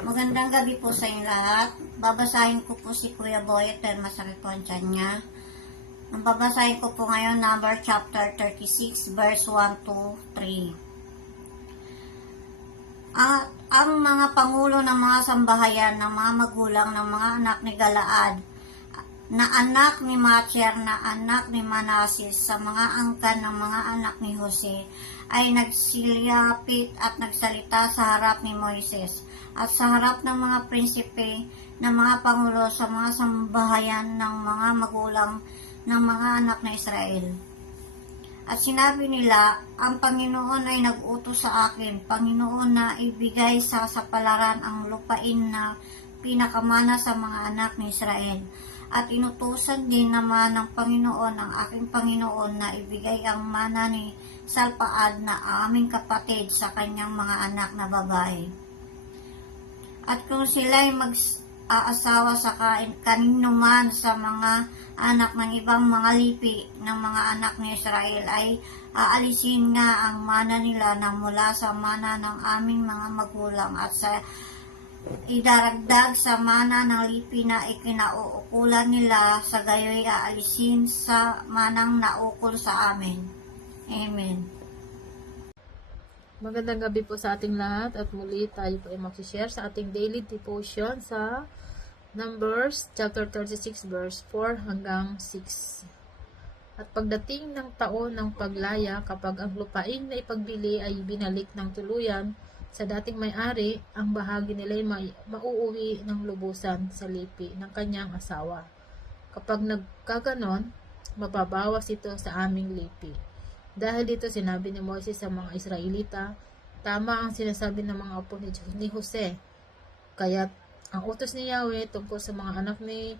Magandang gabi po sa inyo lahat. Babasahin ko po si Kuya Boyet dahil masakit po ang tiyan niya. Ang babasahin ko po ngayon, number chapter 36, verse 1 to 3. Ang mga pangulo ng mga sambahayan, ng mga magulang, ng mga anak ni Galaad, na anak ni Macher, na anak ni Manasis, sa mga angkan ng mga anak ni Jose, ay nagsilyapit at nagsalita sa harap ni Moises at sa harap ng mga prinsipe, ng mga pangulo, sa mga sambahayan ng mga magulang ng mga anak na Israel. At sinabi nila, ang Panginoon ay nag-utos sa akin, Panginoon, na ibigay sa sapalaran ang lupain na pinakamana sa mga anak ni Israel. At inutusan din naman ng Panginoon ang aking Panginoon na ibigay ang mana ni Salpaad na aming kapatid sa kanyang mga anak na babae. At kung sila'y mag-aasawa sa kanino man sa mga anak ng ibang mga lipi ng mga anak ni Israel, ay aalisin nga ang mana nila na mula sa mana ng aming mga magulang at sa idaragdag sa mana ng lipi na ikinauukulan nila, sa gayoy aalisin sa manang naukol sa amin. Amen. Magandang gabi po sa ating lahat at muli tayo po ay mag-share sa ating daily devotion sa Numbers chapter 36 verse 4 hanggang 6. At pagdating ng taon ng paglaya, kapag ang lupain na ipagbili ay binalik ng tuluyan sa dating may-ari, ang bahagi nila ay mauuwi ng lubusan sa lipi ng kanyang asawa. Kapag nagkaganon, mababawas ito sa aming lipi. Dahil dito sinabi ni Moses sa mga Israelita, tama ang sinasabi ng mga apo ni Jose. Kaya't ang utos ni Yahweh tungkol sa mga anak ni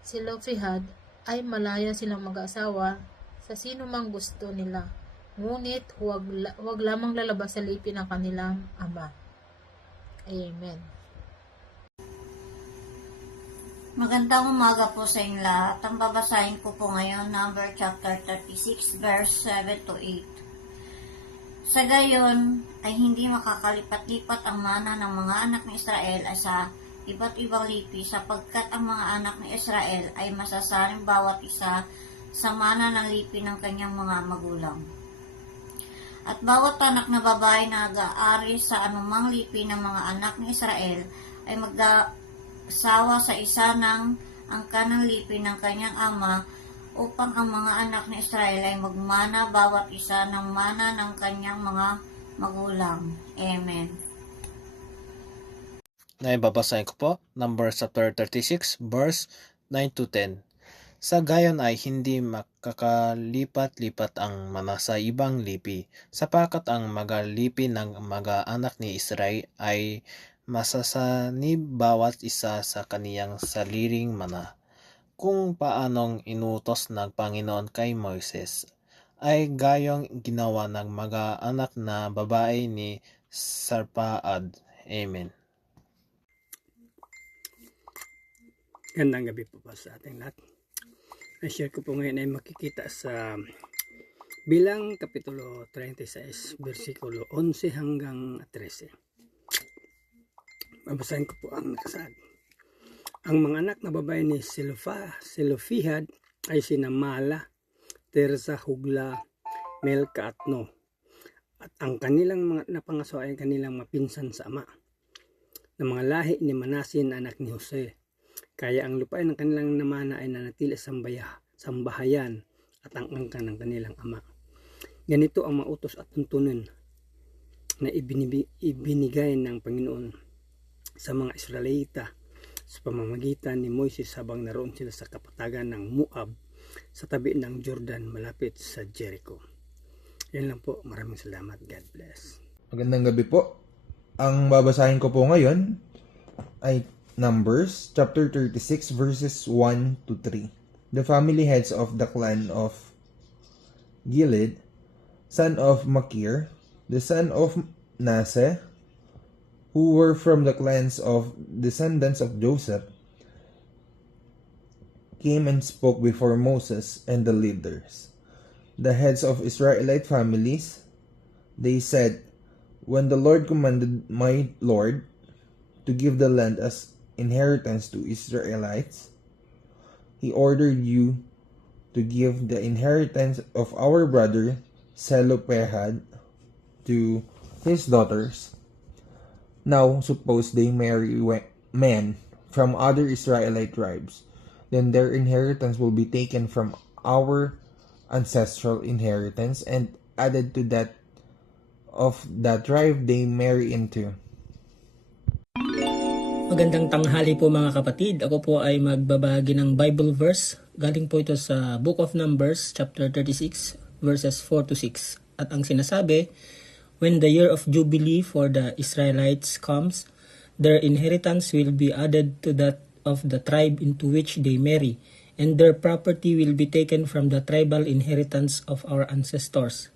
Selofehad ay malaya silang mag-asawa sa sino mang gusto nila. Ngunit huwag lamang lalabas sa lipi ng kanilang ama. Amen. Magandang umaga po sa inyo lahat. Ang babasahin ko po ngayon, number chapter 36, verse 7 to 8. Sa gayon ay hindi makakalipat-lipat ang mana ng mga anak ni Israel ay sa iba't ibang lipi, sapagkat ang mga anak ni Israel ay masasaring bawat isa sa mana ng lipi ng kanyang mga magulang. At bawat anak na babae na nag-aari sa anumang lipi ng mga anak ni Israel ay mag-asawa sa isa ng angkan ng lipi ng kanyang ama, upang ang mga anak ni Israel ay magmana bawat isa ng mana ng kanyang mga magulang. Amen. Ngayon babasahin ko po, Numbers chapter 36, verse 9 to 10. Sa gayon ay hindi makakalipat-lipat ang mana sa ibang lipi, sapagkat ang mga lipi ng mga anak ni Israel ay masasanib bawat isa sa kaniyang sariling mana. Kung paanong inutos ng Panginoon kay Moises, ay gayong ginawa ng mga anak na babae ni Sarpaad. Amen. Gandang gabi po sa ating lahat. I-share ko po ngayon ay makikita sa Bilang Kapitulo 36, versikulo 11 hanggang 13. Babasahin ko po ang nakasaad. Ang mga anak na babae ni Selofehad ay sina Mala, Tersa, Hugla, Melka at No. At ang kanilang mga napangasawa ay kanilang mapinsan sa ama, na mga lahi ni Manasin anak ni Jose. Kaya ang lupain ng kanilang namana ay nanatili sa sambahayan at ang angkan ng kanilang ama. Ganito ang mautos at tuntunin na ibinigay ng Panginoon sa mga Israelita sa pamamagitan ni Moises habang naroon sila sa kapatagan ng Moab sa tabi ng Jordan malapit sa Jericho. Yan lang po. Maraming salamat. God bless. Magandang gabi po. Ang babasahin ko po ngayon ay Numbers chapter 36 verses 1 to 3. The family heads of the clan of Gilead, son of Machir, the son of Manasseh, who were from the clans of descendants of Joseph, came and spoke before Moses and the leaders, the heads of Israelite families. They said, "When the Lord commanded my Lord to give the land as inheritance to Israelites, he ordered you to give the inheritance of our brother Zelophehad to his daughters. Now, suppose they marry men from other Israelite tribes, then their inheritance will be taken from our ancestral inheritance and added to that of the tribe they marry into. Magandang tanghali po mga kapatid. Ako po ay magbabahagi ng Bible verse. Galing po ito sa Book of Numbers, chapter 36, verses 4 to 6. At ang sinasabi, when the year of Jubilee for the Israelites comes, their inheritance will be added to that of the tribe into which they marry, and their property will be taken from the tribal inheritance of our ancestors.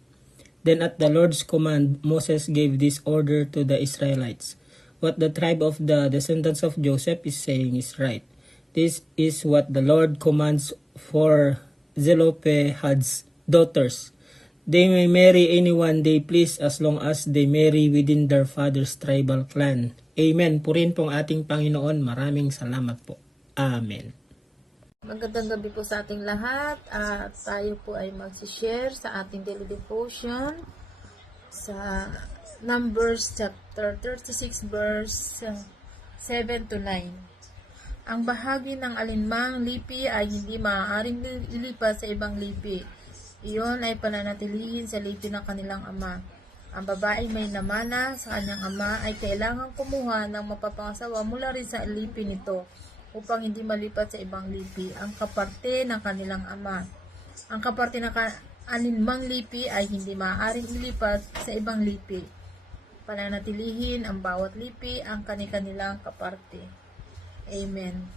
Then at the Lord's command, Moses gave this order to the Israelites. What the tribe of the descendants of Joseph is saying is right. This is what the Lord commands for Zelophehad's daughters. They may marry anyone they please as long as they marry within their father's tribal clan. Amen. Purihin pong ating Panginoon. Maraming salamat po. Amen. Magandang gabi po sa ating lahat at tayo po ay mag-share sa ating daily devotion sa Numbers chapter 36 verse 7 to 9. Ang bahagi ng alinmang lipi ay hindi maaaring ilipat sa ibang lipi. Iyon ay pananatilihin sa lipi ng kanilang ama. Ang babae may namana sa kanyang ama ay kailangang kumuha ng mapapangasawa mula rin sa lipi nito upang hindi malipat sa ibang lipi ang kaparte ng kanilang ama. Ang kaparte ng alinmang lipi ay hindi maaaring ilipat sa ibang lipi. Pananatilihin ang bawat lipi ang kanilang kaparte. Amen.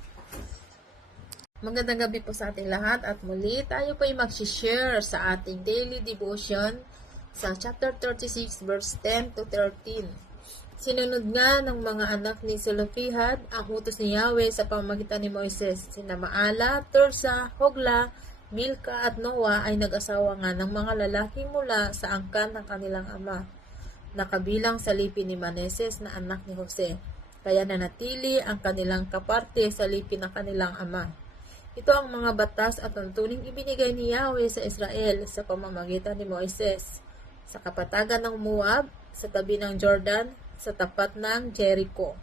Magandang gabi po sa ating lahat at muli tayo po ay mag-share sa ating daily devotion sa chapter 36 verse 10 to 13. Sinunod nga ng mga anak ni Zelophehad ang utos ni Yahweh sa pamamagitan ni Moises. Sina Maala, Tirsa, Hogla, Milka at Noah ay nag-asawa nga ng mga lalaki mula sa angkan ng kanilang ama, nakabilang sa lipi ni Manases na anak ni Jose. Kaya nanatili ang kanilang kaparte sa lipi ng kanilang ama. Ito ang mga batas at tuntuning ibinigay ni Yahweh sa Israel sa pamamagitan ni Moises, sa kapatagan ng Moab, sa tabi ng Jordan, sa tapat ng Jericho.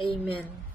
Amen.